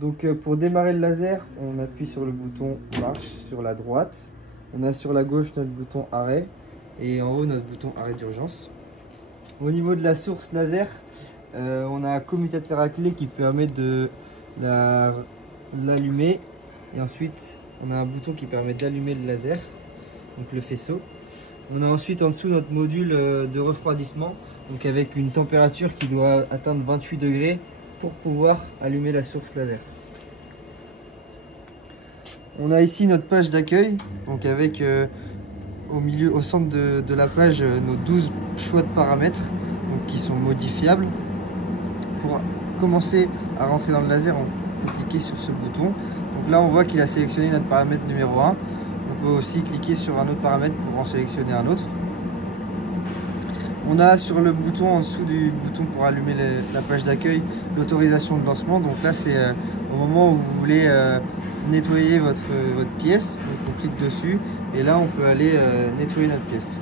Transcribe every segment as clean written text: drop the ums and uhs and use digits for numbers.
Donc pour démarrer le laser, on appuie sur le bouton marche sur la droite. On a sur la gauche notre bouton arrêt et en haut notre bouton arrêt d'urgence. Au niveau de la source laser, on a un commutateur à clé qui permet de l'allumer. Et ensuite, on a un bouton qui permet d'allumer le laser, donc le faisceau. On a ensuite en dessous notre module de refroidissement, donc avec une température qui doit atteindre 28 degrés pour pouvoir allumer la source laser. On a ici notre page d'accueil, donc avec au centre de la page nos 12 choix de paramètres donc, qui sont modifiables. Pour commencer à rentrer dans le laser, on peut cliquer sur ce bouton. Donc là on voit qu'il a sélectionné notre paramètre numéro 1. On peut aussi cliquer sur un autre paramètre pour en sélectionner un autre. On a sur le bouton en dessous du bouton pour allumer la page d'accueil l'autorisation de lancement. Donc là c'est au moment où vous voulez nettoyer votre pièce. Donc on clique dessus et là on peut aller nettoyer notre pièce.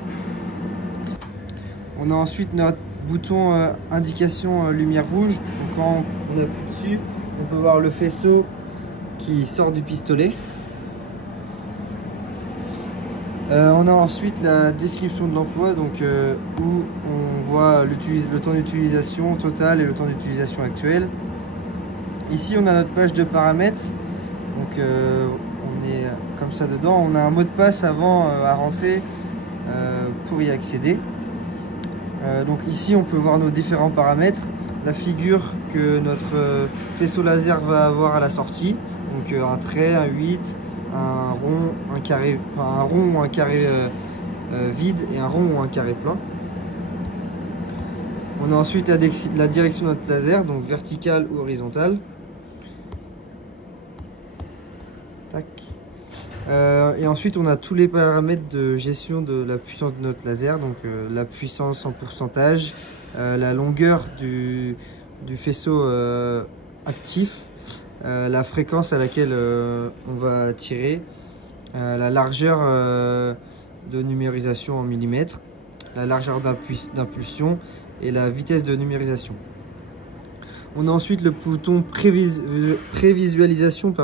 On a ensuite notre bouton indication lumière rouge. Donc quand on appuie dessus, on peut voir le faisceau qui sort du pistolet. On a ensuite la description de l'emploi, donc où on voit le temps d'utilisation total et le temps d'utilisation actuel. Ici on a notre page de paramètres, donc on est comme ça dedans. On a un mot de passe avant à rentrer pour y accéder. Donc ici on peut voir nos différents paramètres, la figure que notre faisceau laser va avoir à la sortie, donc un trait, un 8, un rond, un carré, enfin un rond ou un carré vide et un rond ou un carré plein. On a ensuite la direction de notre laser, donc verticale ou horizontale. Tac. Et ensuite on a tous les paramètres de gestion de la puissance de notre laser, donc la puissance en pourcentage, la longueur du faisceau actif, la fréquence à laquelle on va tirer, la largeur de numérisation en millimètres, la largeur d'impulsion et la vitesse de numérisation. On a ensuite le bouton prévisualisation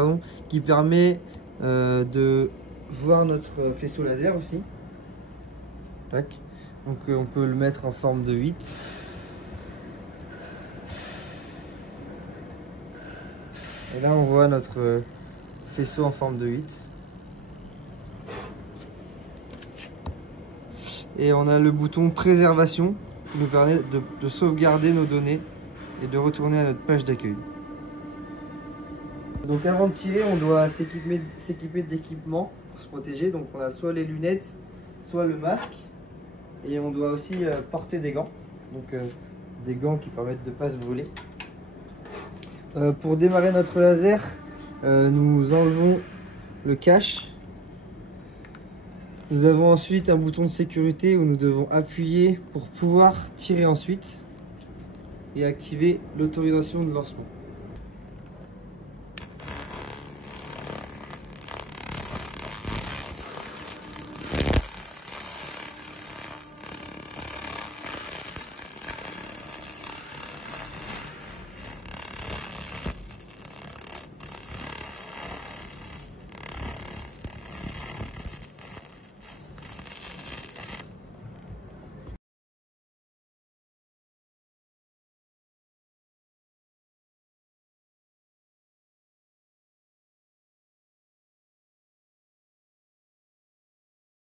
qui permet de voir notre faisceau laser aussi. Tac. Donc on peut le mettre en forme de 8. Et là on voit notre faisceau en forme de 8. Et on a le bouton préservation qui nous permet de sauvegarder nos données et de retourner à notre page d'accueil. Donc avant de tirer, on doit s'équiper d'équipements pour se protéger. Donc on a soit les lunettes, soit le masque. Et on doit aussi porter des gants. Donc des gants qui permettent de ne pas se brûler. Pour démarrer notre laser, nous enlevons le cache. Nous avons ensuite un bouton de sécurité où nous devons appuyer pour pouvoir tirer ensuite et activer l'autorisation de lancement.